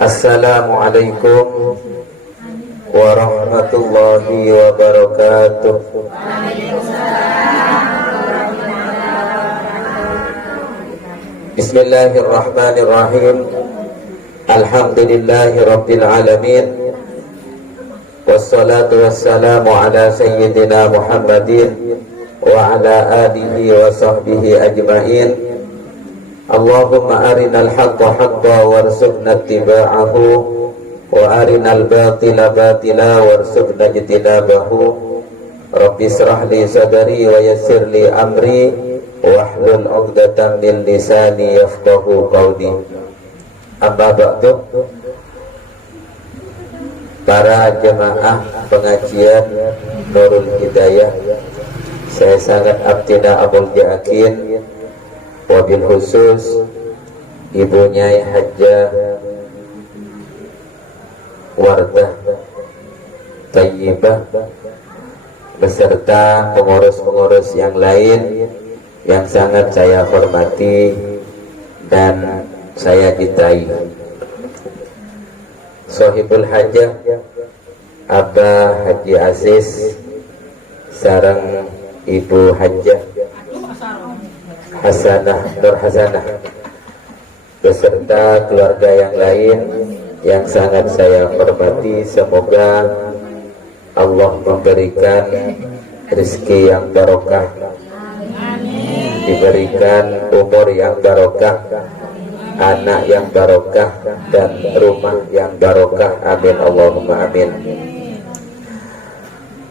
Assalamualaikum warahmatullahi wabarakatuh. Bismillahirrahmanirrahim. Alhamdulillahi rabbil alamin. Wassalatu wassalamu ala sayyidina Muhammadin wa ala alihi wa sahbihi ajma'in. Allahumma arinal haqqa haqqa warzuqna ittiba'ahu wa arinal batila batila warzuqna ijtinabahu. Rabbi israh li sadri wa yassir li amri wahlul 'uqdatam min lisani yafqahu qawli. Amma ba'du. Para jemaah pengajian Nurul Hidayah, saya sangat abtina abul yakin, wabil khusus ibunya Hajjah Wardah Tayyibah beserta pengurus-pengurus yang lain yang sangat saya hormati dan saya cintai. Sohibul Hajjah Abah Haji Aziz sareng Ibu Hajjah Hasanah Nur Hasanah beserta keluarga yang lain yang sangat saya hormati. Semoga Allah memberikan rezeki yang barokah, diberikan umur yang barokah, anak yang barokah, dan rumah yang barokah. Amin Allahumma amin.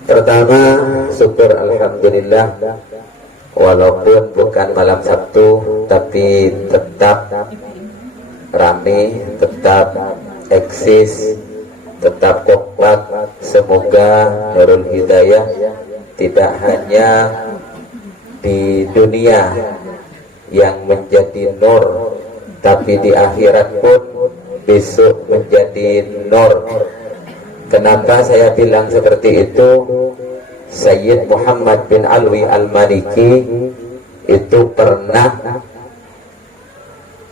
Pertama, syukur alhamdulillah, walaupun bukan malam Sabtu tapi tetap rame, tetap eksis, tetap kompak. Semoga Nurul Hidayah tidak hanya di dunia yang menjadi nur, tapi di akhirat pun besok menjadi nur. Kenapa saya bilang seperti itu? Sayyid Muhammad bin Alwi Al-Maliki itu pernah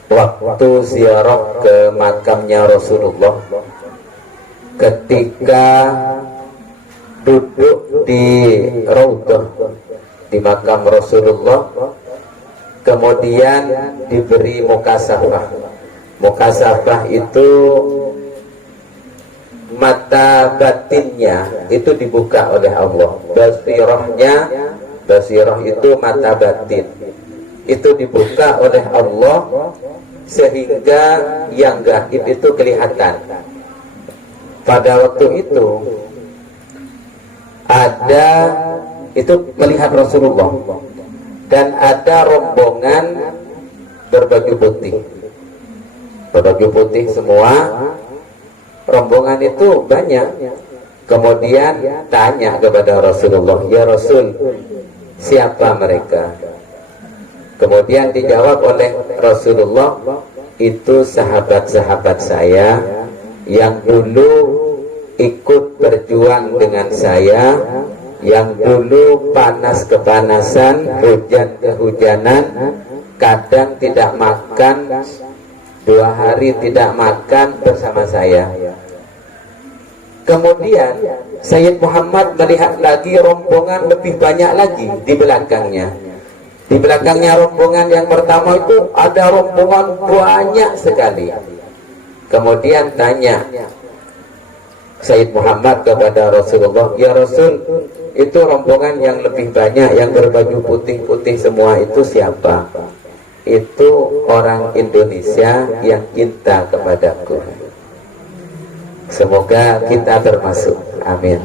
waktu ziarah ke makamnya Rasulullah, ketika duduk di Raudhah di makam Rasulullah, kemudian diberi mukasafah. Mukasafah itu mata batinnya itu dibuka oleh Allah. Basirah itu mata batin, itu dibuka oleh Allah sehingga yang gaib itu kelihatan. Pada waktu itu ada, itu melihat Rasulullah, dan ada rombongan berbaju putih. Berbaju putih semua. Rombongan itu banyak. Kemudian tanya kepada Rasulullah, "Ya Rasul, siapa mereka?" Kemudian dijawab oleh Rasulullah, "Itu sahabat-sahabat saya yang dulu ikut berjuang dengan saya, yang dulu panas kepanasan, hujan kehujanan, kadang tidak makan, 2 hari tidak makan bersama saya." Kemudian Sayyid Muhammad melihat lagi rombongan lebih banyak lagi di belakangnya. Di belakangnya rombongan yang pertama itu ada rombongan banyak sekali. Kemudian tanya Sayyid Muhammad kepada Rasulullah, "Ya Rasul, itu rombongan yang lebih banyak, yang berbaju putih-putih semua itu siapa?" "Itu orang Indonesia yang cinta kepadaku." Semoga kita termasuk. Amin.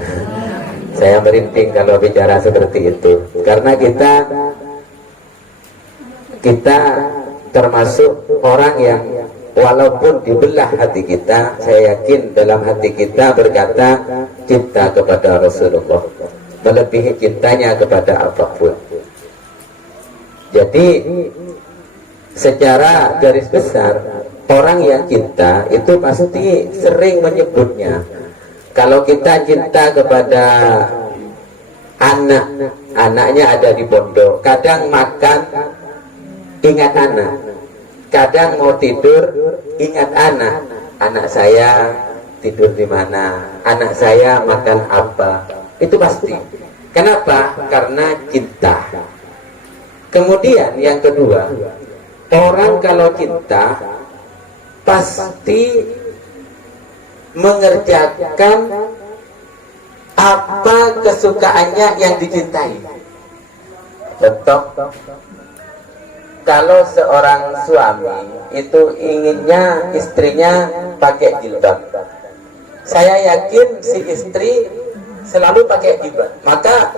Saya merinding kalau bicara seperti itu, karena kita termasuk orang yang walaupun dibelah hati kita, saya yakin dalam hati kita berkata cinta kepada Rasulullah melebihi cintanya kepada apapun. Jadi secara garis besar, orang yang cinta itu pasti sering menyebutnya. Kalau kita cinta kepada anak, anaknya ada di pondok, kadang makan ingat anak, kadang mau tidur ingat anak, anak saya tidur di mana, anak saya makan apa, itu pasti. Kenapa? Karena cinta. Kemudian yang kedua, orang kalau cinta pasti mengerjakan apa kesukaannya yang dicintai. Contoh, kalau seorang suami itu inginnya istrinya pakai jilbab, saya yakin si istri selalu pakai jilbab, maka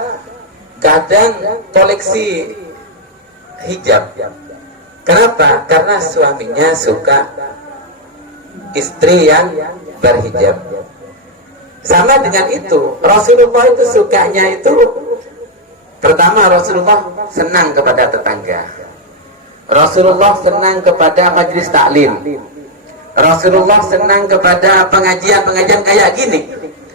kadang koleksi hijab. Kenapa? Karena suaminya suka istri yang berhijab. Sama dengan itu, Rasulullah itu sukanya itu, pertama Rasulullah senang kepada tetangga, Rasulullah senang kepada majelis taklim, Rasulullah senang kepada pengajian-pengajian kayak gini.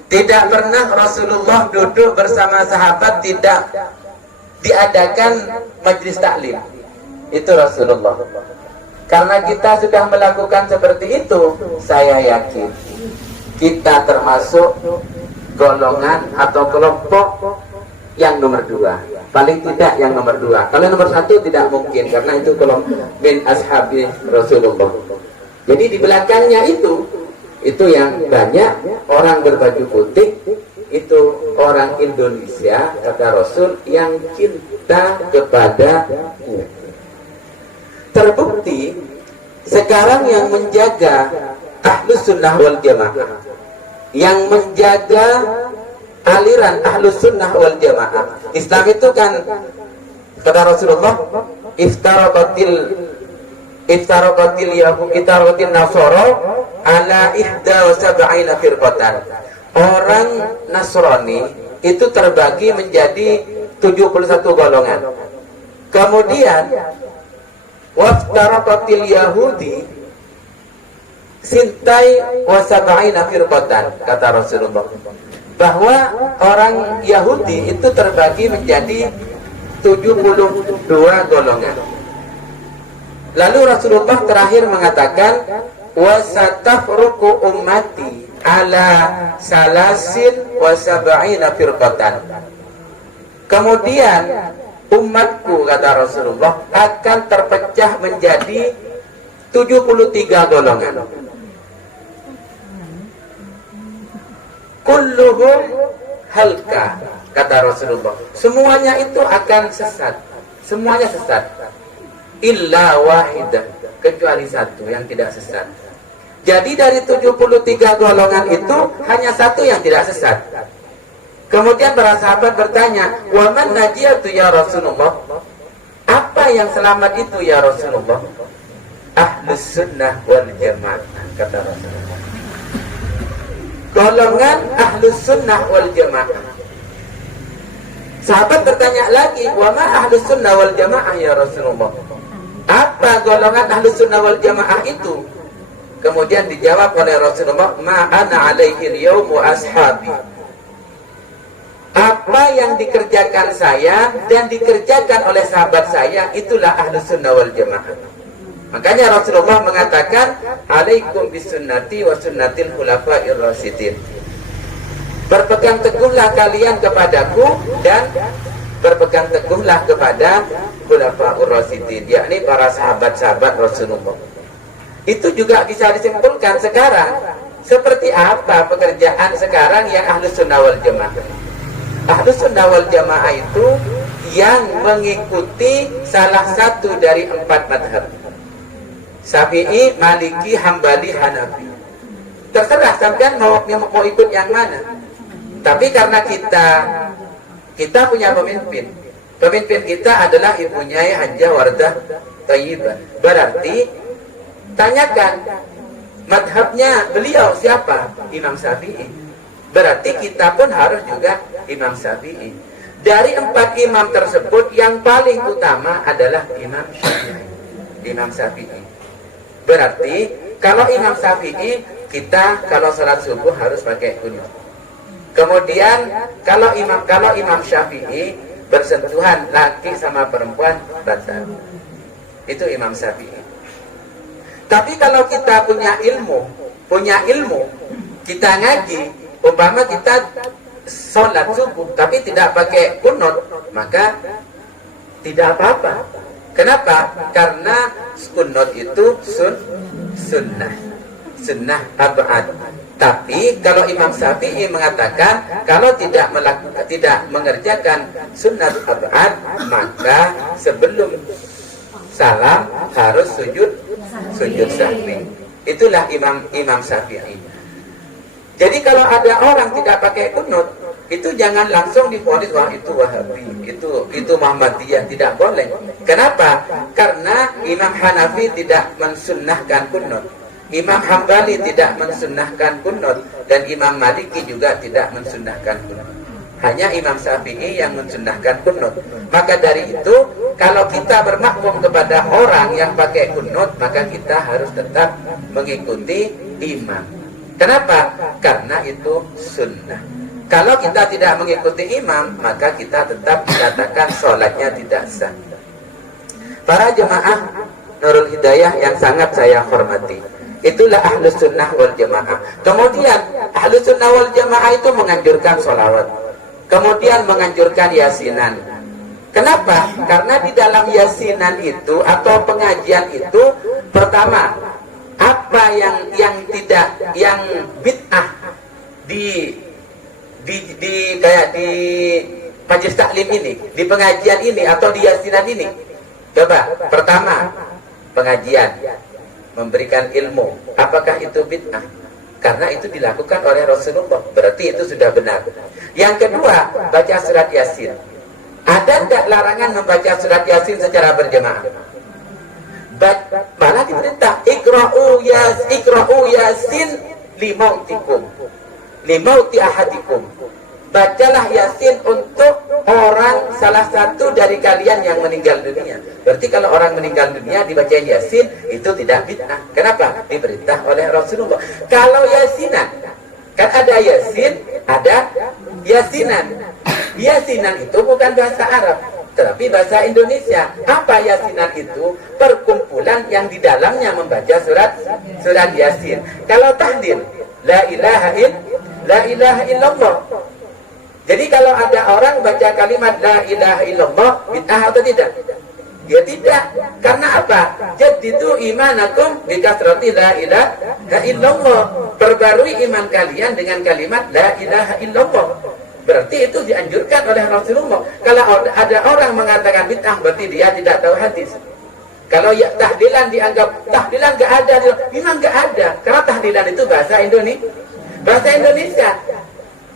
Tidak pernah Rasulullah duduk bersama sahabat tidak diadakan majelis taklim. Itu Rasulullah. Karena kita sudah melakukan seperti itu, saya yakin kita termasuk golongan atau kelompok yang nomor 2. Paling tidak yang nomor 2. Kalau nomor 1 tidak mungkin, karena itu kelompok min ashabi Rasulullah. Jadi di belakangnya itu yang banyak orang berbaju putih, itu orang Indonesia, kata Rasul, yang cinta kepadaku. Terbukti sekarang yang menjaga Ahlus Sunnah wal Jamaah, yang menjaga aliran Ahlus Sunnah wal Jamaah, Islam itu kan, kata Rasulullah, iftaraqatil nasara ala ihda wa sab'ina firqatan. Orang Nasrani itu terbagi menjadi 71 golongan. Kemudian waftaraqatil yahudi sintai wa sab'ina firqatan, kata Rasulullah, bahwa orang Yahudi itu terbagi menjadi 72 golongan. Lalu Rasulullah terakhir mengatakan wasatafruqu ummati ala salasin wa sab'ina firqatan. Kemudian umatku, kata Rasulullah, akan terpecah menjadi 73 golongan. Kulluhum halka, kata Rasulullah, semuanya itu akan sesat. Semuanya sesat. Illa wahidah, kecuali satu yang tidak sesat. Jadi dari 73 golongan itu hanya satu yang tidak sesat. Kemudian para sahabat bertanya, wa man najiyatu ya Rasulullah? Apa yang selamat itu ya Rasulullah? Ahlus Sunnah wal Jamaah, kata Rasulullah. Golongan Ahlus Sunnah wal Jamaah. Sahabat bertanya lagi, wa ma Ahlus Sunnah wal Jamaah ya Rasulullah? Apa golongan Ahlus Sunnah wal Jamaah itu? Kemudian dijawab oleh Rasulullah, ma ana alaihi al-yawm wa ashabi. Apa yang dikerjakan saya dan dikerjakan oleh sahabat saya, itulah Ahlus Sunnah wal Jamaah. Makanya Rasulullah mengatakan, alaikum bisunnati wa sunnatil khulafa'ir rasyidin. Berpegang teguhlah kalian kepadaku dan berpegang teguhlah kepada khulafa'ur rasyidin, yakni para sahabat-sahabat Rasulullah. Itu juga bisa disimpulkan sekarang seperti apa pekerjaan sekarang yang Ahlus Sunnah wal Jamaah. Ahlus Sunnah wal Jamaah itu yang mengikuti salah satu dari 4 madhab, Syafi'i, Maliki, Hambali, Hanafi. Terserah sampean mau ikut yang mana. Tapi karena kita punya pemimpin. Pemimpin kita adalah Ibu Nyai Hajah Wardah Thayyibah. Berarti tanyakan madhabnya beliau siapa? Imam Syafi'i. Berarti kita pun harus juga Imam Syafi'i. Dari 4 imam tersebut yang paling utama adalah Imam Syafi'i. Imam Syafi'i. Berarti kalau Imam Syafi'i, kita kalau salat subuh harus pakai kunut. Kemudian kalau Imam Syafi'i bersentuhan laki sama perempuan batal. Itu Imam Syafi'i. Tapi kalau kita punya ilmu, punya ilmu, kita ngaji, umpama kita sholat subuh tapi tidak pakai kunut, maka tidak apa-apa. Kenapa? Karena kunut itu sunnah ab'ad. Tapi kalau Imam Syafi'i mengatakan kalau tidak mengerjakan sunnah ab'ad, maka sebelum salam harus sujud sahwi. Itulah Imam Syafi'i. Jadi kalau ada orang tidak pakai kunut, itu jangan langsung divonis wah itu Wahabi, itu Muhammadiyah, tidak boleh. Kenapa? Karena Imam Hanafi tidak mensunnahkan kunut, Imam Hambali tidak mensunnahkan kunut, dan Imam Maliki juga tidak mensunnahkan kunut. Hanya Imam Syafi'i yang mensunnahkan kunut. Maka dari itu, kalau kita bermakmum kepada orang yang pakai kunut, maka kita harus tetap mengikuti imam. Kenapa? Karena itu sunnah. Kalau kita tidak mengikuti imam, maka kita tetap dikatakan sholatnya tidak sah. Para jemaah Nurul Hidayah yang sangat saya hormati, itulah Ahlus Sunnah wal Jamaah. Kemudian Ahlus Sunnah wal Jamaah itu menganjurkan sholawat, kemudian menganjurkan yasinan. Kenapa? Karena di dalam yasinan itu atau pengajian itu, pertama, apa yang bid'ah di kayak di majelis taklim ini, di pengajian ini atau di yasinan ini. Coba, pertama, pengajian, memberikan ilmu. Apakah itu bid'ah? Karena itu dilakukan oleh Rasulullah, berarti itu sudah benar. Yang kedua, baca surat Yasin. Ada tidak larangan membaca surat Yasin secara berjemaah? Malah diperintah ikra'u Yasin limauti ahadikum. Bacalah Yasin untuk orang salah satu dari kalian yang meninggal dunia. Berarti kalau orang meninggal dunia dibacain Yasin, itu tidak bid'ah. Kenapa? Diperintah oleh Rasulullah. Kalau Yasinan, kan ada Yasin, ada Yasinan. Yasinan itu bukan bahasa Arab, tetapi bahasa Indonesia. Apa Yasinan itu? Perkumpulan yang di dalamnya membaca surat Yasin. Kalau tahlil, la ilaha illallah. Jadi kalau ada orang baca kalimat la ilaha illallah, bid'ah atau tidak? Ya tidak. Karena apa? Jadidu imanakum bikasrati la ilaha illallah. Perbarui iman kalian dengan kalimat la ilaha illallah. Berarti itu dianjurkan oleh Rasulullah. Kalau ada orang mengatakan bid'ah, berarti dia tidak tahu hadis. Kalau ya tahlilan dianggap tahlilan enggak ada, memang enggak ada. Karena tahlilan itu bahasa Indonesia.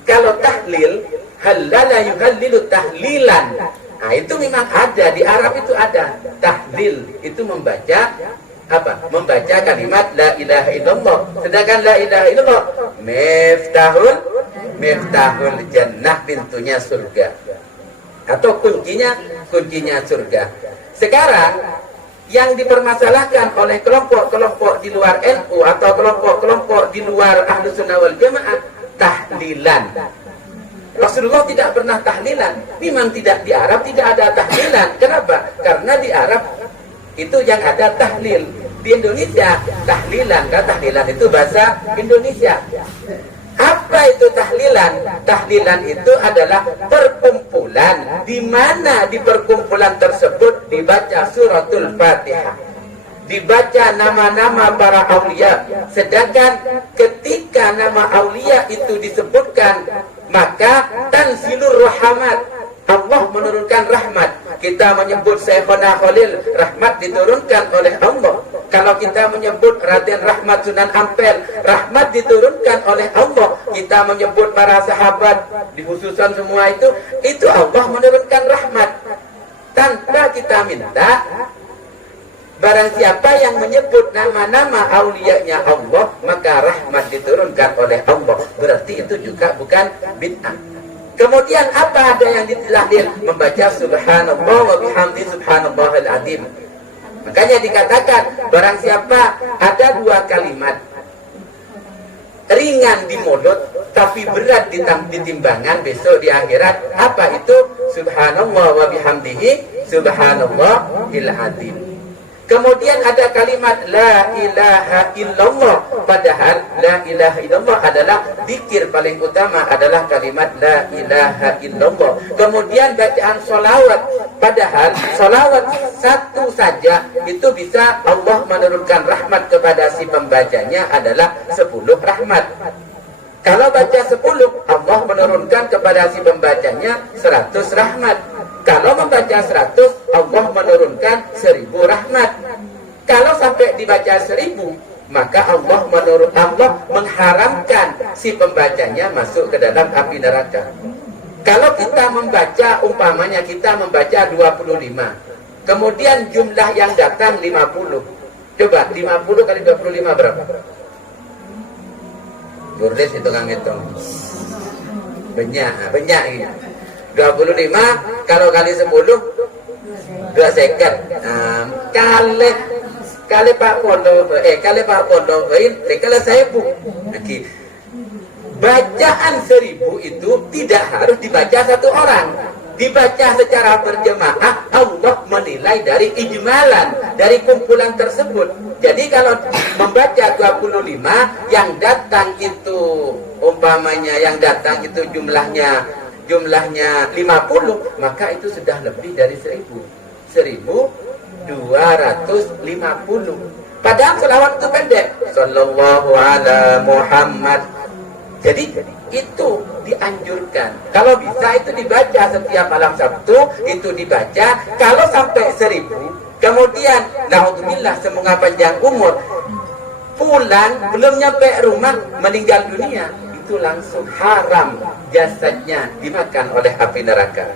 Kalau tahlil, halala yuhallilu tahlilan. Nah, itu memang ada, di Arab itu ada. Tahlil itu membaca apa? Membaca kalimat la ilaha illallah. Sedangkan la ilaha illallah miftahul jannah, pintunya surga. Atau kuncinya surga. Sekarang yang dipermasalahkan oleh kelompok-kelompok di luar NU atau kelompok-kelompok di luar Ahlus Sunnah wal Jamaah, tahlilan. Rasulullah tidak pernah tahlilan. Memang tidak, di Arab tidak ada tahlilan. Kenapa? Karena di Arab itu yang ada tahlil. Di Indonesia tahlilan. Karena tahlilan itu bahasa Indonesia. Apa itu tahlilan? Tahlilan itu adalah perkumpulan di mana di perkumpulan tersebut dibaca suratul Fatihah, dibaca nama-nama para aulia. Sedangkan ketika nama aulia itu disebutkan, maka tanzilur rahmat, Allah menurunkan rahmat. Kita menyebut Syekhona Khalil, rahmat diturunkan oleh Allah. Kalau kita menyebut Raden Rahmat Sunan Ampel, rahmat diturunkan oleh Allah. Kita menyebut para sahabat, dikhususkan semua itu Allah menurunkan rahmat. Tanpa kita minta, barang siapa yang menyebut nama-nama auliyanya Allah, maka rahmat diturunkan oleh Allah. Berarti itu juga bukan bid'ah. Kemudian apa ada yang ditahlil? Membaca subhanallah wa bihamdi subhanallahil azim. Makanya dikatakan barang siapa ada dua kalimat ringan di mulut tapi berat di timbangan besok di akhirat, apa itu? Subhanallah wa bihamdihi subhanallahil azim. Kemudian ada kalimat la ilaha illallah. Padahal la ilaha illallah adalah zikir paling utama, adalah kalimat la ilaha illallah. Kemudian bacaan solawat. Padahal solawat satu saja itu bisa Allah menurunkan rahmat kepada si pembacanya adalah 10 rahmat. Kalau baca 10, Allah menurunkan kepada si pembacanya 100 rahmat. Kalau membaca 100, Allah menurunkan 1000 rahmat. Kalau sampai dibaca 1000, maka Allah mengharamkan si pembacanya masuk ke dalam api neraka. Kalau kita membaca, umpamanya kita membaca 25, kemudian jumlah yang datang 50. Coba 50 kali 25 berapa? Burdes hitung-hitung. Banyak ini. 25 kalau kali 10 2 second. Kali Pak Pondok kali 1000. Oke. Bacaan 1000 itu tidak harus dibaca satu orang. Dibaca secara berjemaah, Allah menilai dari ijmalan, dari kumpulan tersebut. Jadi kalau membaca 25, yang datang itu umpamanya yang datang itu jumlahnya 50, maka itu sudah lebih dari 1250. Padahal selawat itu pendek, sallallahu ala Muhammad. Jadi itu dianjurkan. Kalau bisa itu dibaca setiap malam Sabtu, itu dibaca. Kalau sampai 1000, kemudian naudzubillah semoga panjang umur, pulang belum nyampe rumah meninggal dunia, itu langsung haram jasadnya dimakan oleh api neraka.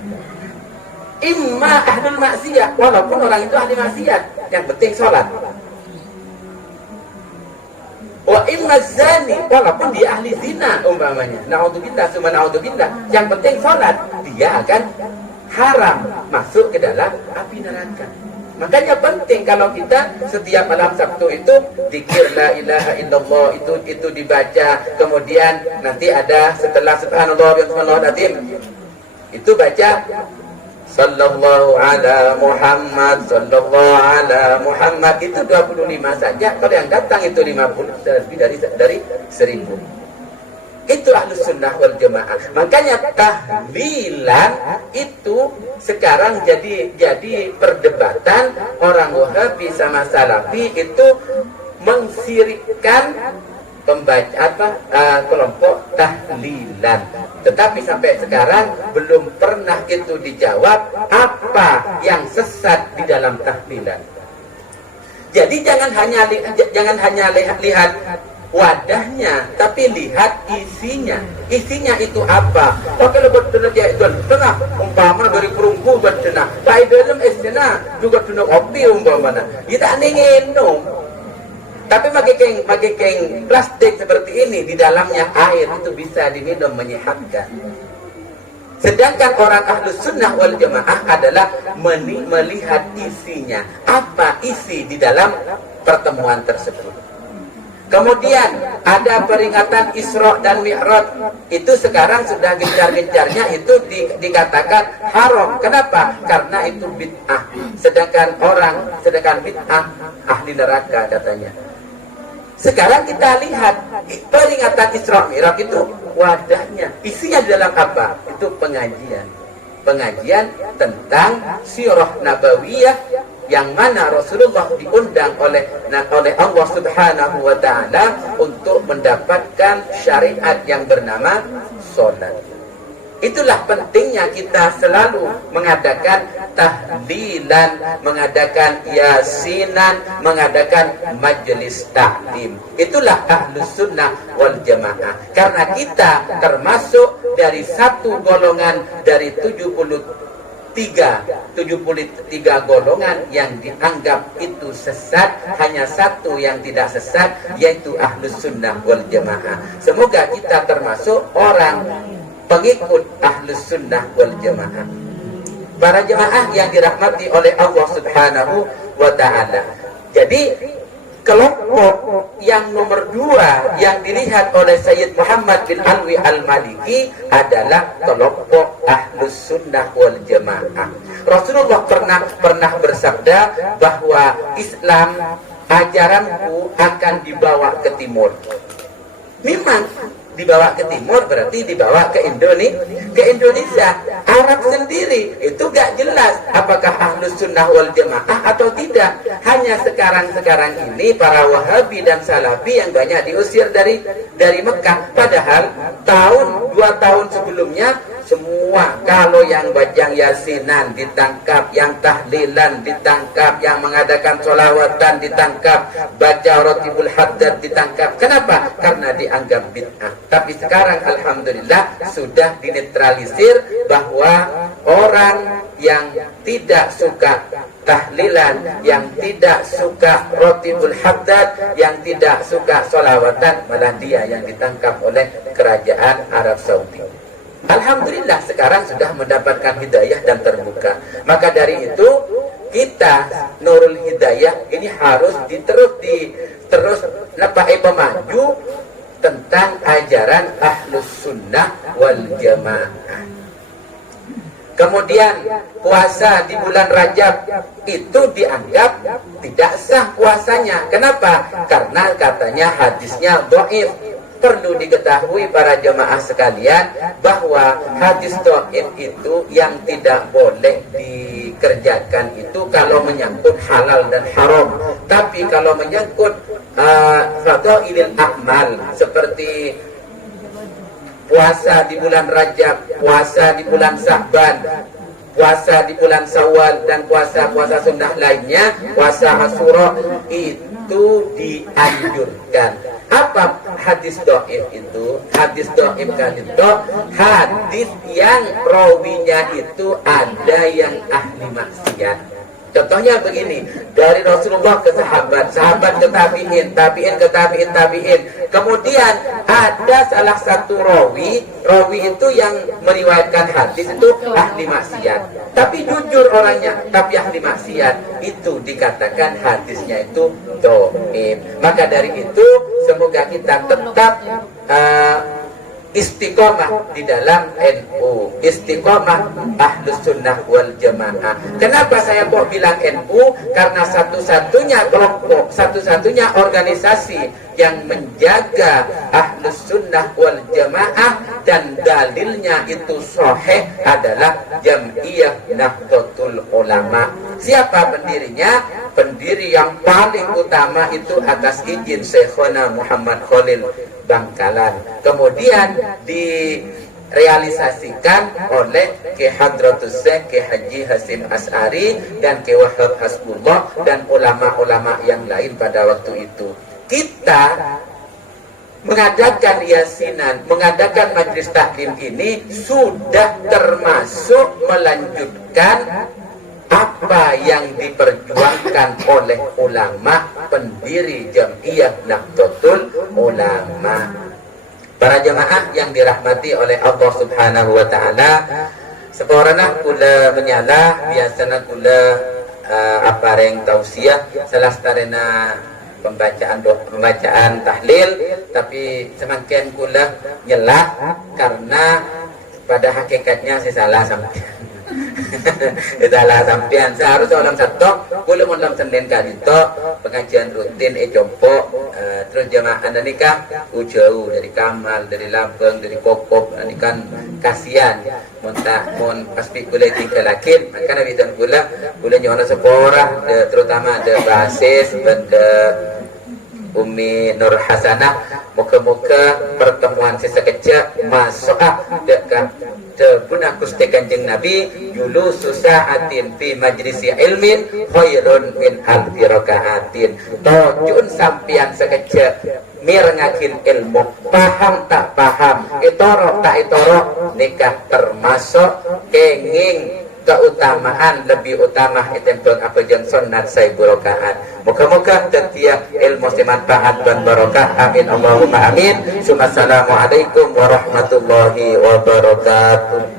Imma ahlul maksiyah, walaupun orang itu ahli maksiat, yang penting sholat. Wa imma zani, walaupun dia ahli zina umpamanya, naudzubillah summa naudzubillah, yang penting sholat, dia akan haram masuk ke dalam api neraka. Makanya penting kalau kita setiap malam Sabtu itu zikir la ilaha illallah itu dibaca, kemudian nanti ada setelah subhanallah wa subhanallah itu baca sallallahu ala Muhammad, sallallahu ala Muhammad, itu 25 saja. Kalau yang datang itu 50, lebih dari 1000. Itu ahlus sunnah wal jamaah. Makanya tahlilan itu sekarang jadi perdebatan orang Wahabi sama Salafi itu mensirikkan kelompok tahlilan. Tetapi sampai sekarang belum pernah itu dijawab apa yang sesat di dalam tahlilan. Jadi jangan hanya lihat wadahnya, tapi lihat isinya. Isinya itu apa? Oke, lebih benar dia itu tengah umpama dari perunggu berdenah. Pai dalam esena juga tuna kopi umpamanya. Kita nginum. Tapi pakai keng plastik seperti ini, di dalamnya air, itu bisa diminum, menyehatkan. Sedangkan orang ahlus sunnah wal jamaah adalah melihat isinya. Apa isi di dalam pertemuan tersebut. Kemudian ada peringatan Isra dan Mi'raj. Itu sekarang sudah gencar-gencarnya itu dikatakan haram. Kenapa? Karena itu bid'ah. Sedangkan bid'ah ahli neraka katanya. Sekarang kita lihat peringatan Isra Mi'raj itu wadahnya, isinya di dalam apa? Itu pengajian tentang sirah nabawiyah, yang mana Rasulullah diundang oleh Allah Subhanahu wa taala untuk mendapatkan syariat yang bernama salat. Itulah pentingnya kita selalu mengadakan tahlilan, mengadakan yasinan, mengadakan majelis taklim. Itulah ahlus sunnah wal jamaah. Karena kita termasuk dari satu golongan dari 73 golongan yang dianggap itu sesat, hanya satu yang tidak sesat, yaitu ahlus sunnah wal jamaah. Semoga kita termasuk orang pengikut ahlus sunnah wal jamaah. Para jamaah yang dirahmati oleh Allah Subhanahu wa ta'ala. Jadi kelompok yang nomor 2 yang dilihat oleh Sayyid Muhammad bin Alwi Al-Maliki adalah kelompok Ahlus Sunnah wal Jamaah. Rasulullah pernah bersabda bahwa Islam, ajaranku akan dibawa ke timur. Memang dibawa ke timur berarti dibawa ke Indonesia. Arab sendiri itu gak jelas apakah Ahlus Sunnah wal Jamaah atau tidak. Hanya sekarang ini para Wahabi dan Salafi yang banyak diusir dari Mekah. Padahal 2 tahun sebelumnya semua, kalau yang bajang yasinan ditangkap, yang tahlilan ditangkap, yang mengadakan sholawatan ditangkap, baca rotibul haddad ditangkap. Kenapa? Karena dianggap bid'ah. Tapi sekarang alhamdulillah sudah dinetralisir bahwa orang yang tidak suka tahlilan, yang tidak suka rotibul haddad, yang tidak suka sholawatan, malah dia yang ditangkap oleh kerajaan Arab Saudi. Alhamdulillah sekarang sudah mendapatkan hidayah dan terbuka. Maka dari itu kita Nurul Hidayah ini harus terus napai pemaju tentang ajaran Ahlus Sunnah wal Jamaah. Kemudian puasa di bulan Rajab itu dianggap tidak sah puasanya. Kenapa? Karena katanya hadisnya dhaif. Perlu diketahui para jemaah sekalian bahwa hadis dhaif itu yang tidak boleh dikerjakan itu kalau menyangkut halal dan haram. Tapi kalau menyangkut fadailil a'mal seperti puasa di bulan Rajab, puasa di bulan Sya'ban, puasa di bulan Syawal, dan puasa-puasa sunnah lainnya, puasa Asyura, itu dianjurkan. Apa hadis dhaif itu? Hadis dhaif kan itu hadis yang rawinya itu ada yang ahli maksiat. Contohnya begini, dari Rasulullah ke sahabat, sahabat ke tabi'in, tabi'in ke tabi'in. Kemudian ada salah satu rawi itu yang meriwayatkan hadis itu ahli maksiat. Tapi jujur orangnya, tapi ahli maksiat. Itu dikatakan hadisnya itu dhaif. Maka dari itu semoga kita tetap istiqomah di dalam NU, istiqomah Ahlus Sunnah wal Jamaah. Kenapa saya kok bilang NU? Karena satu-satunya kelompok, satu-satunya organisasi yang menjaga Ahlus Sunnah wal Jamaah dan dalilnya itu sahih adalah Jam'iyah Nahdlatul Ulama. Siapa pendirinya? Pendiri yang paling utama itu atas izin Syekhona Muhammad Khalil Bangkalan. Kemudian direalisasikan oleh Ki Hadratus Syekh Ki Haji Hasim As'ari dan Ki Wahab Hasbullah dan ulama-ulama yang lain pada waktu itu. Kita mengadakan yasinan, mengadakan majlis taklim ini sudah termasuk melanjutkan apa yang diperjuangkan oleh ulama pendiri Jam'iyah Nahdlatul Ulama. Para jemaah yang dirahmati oleh Allah Subhanahu wa taala, seporana kula menyala biasana kula apareng tausiah salastarena pembacaan tahlil, tapi semakin kula nyelah karena pada hakikatnya saya salah sampai itulah sampean seharusnya dalam satu boleh dalam Senin kali itu pengajian rutin jompo terus jemaah anda nikah jauh dari Kamal, dari Labeng, dari Kokop, ini kan kasihan mon pasti boleh tinggal lagi maka nabi dan boleh nyona sepora terutama ada basis pada Umi Nur Hasanah. Moga-moga pertemuan sesekejap masuk dekat guna Gusti Kanjeng Nabi yulu susaatin fi majlisi ilmin khairun min alfi rakaatin. Tojun sampian sekejap mirengakin ilmu, paham tak paham, itorok tak itorok, nikah termasuk kenging keutamaan lebih utama itempel apa jeng sunat saya burokaan. Moga-moga setiap ilmu semanfaat dan barokah. Amin Allahumma amin. Assalamualaikum warahmatullahi wabarakatuh.